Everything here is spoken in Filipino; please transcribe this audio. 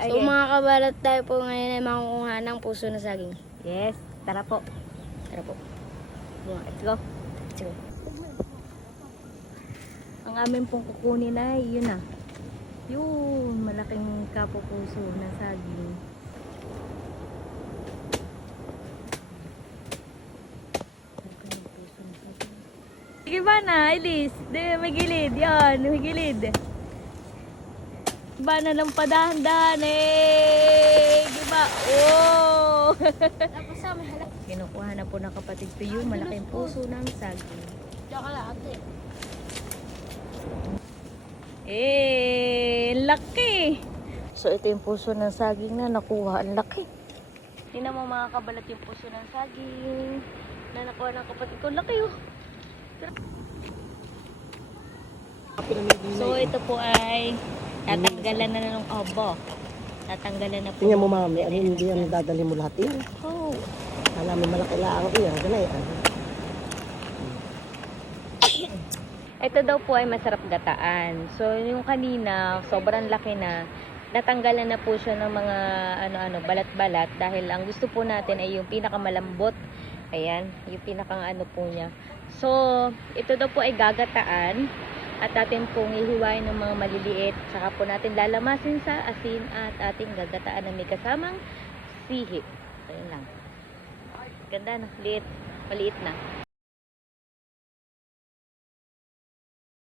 So mga kabalat, tayo po ngayon ay makukuha ng puso na saging. Yes, tara po. Tara po. Let's go. Let's go. Ang amin pong kukunin ay yun na. Yun, malaking kapupuso na saging. Sige ba na, Elise? May gilid. Yan, may gilid. Ba na lang padahan-dahan eh. Diba? Oh! Tapos sa may halak. Kinukuha na po ng kapatid ko yung malaking puso ng saging. Diyan ka lahat eh. Laki! So ito yung puso ng saging na nakuha. Ang laki. Tingnan mo mga kabalat yung puso ng saging na nakuha ng kapatid ko. Laki oh! So ito po ay tatanggalan na ng obo. Tatanggalan na po. Tingnan mo mami, ano hindi yan dadali mo lahat yan. Oh. Alam mo malaki lang yan, ganay. Ito daw po ay masarap gataan. So yung kanina, sobrang laki na. Natanggalan na po siya ng mga balat-balat dahil ang gusto po natin ay yung pinakamalambot. Ayan, yung pinakang po niya. So, ito daw po ay gagataan at atin pong ihiwain ng mga maliliit. Saka po natin lalamasin sa asin at ating gagataan na may kasamang sihi. Ayun lang. Ganda na, maliit na.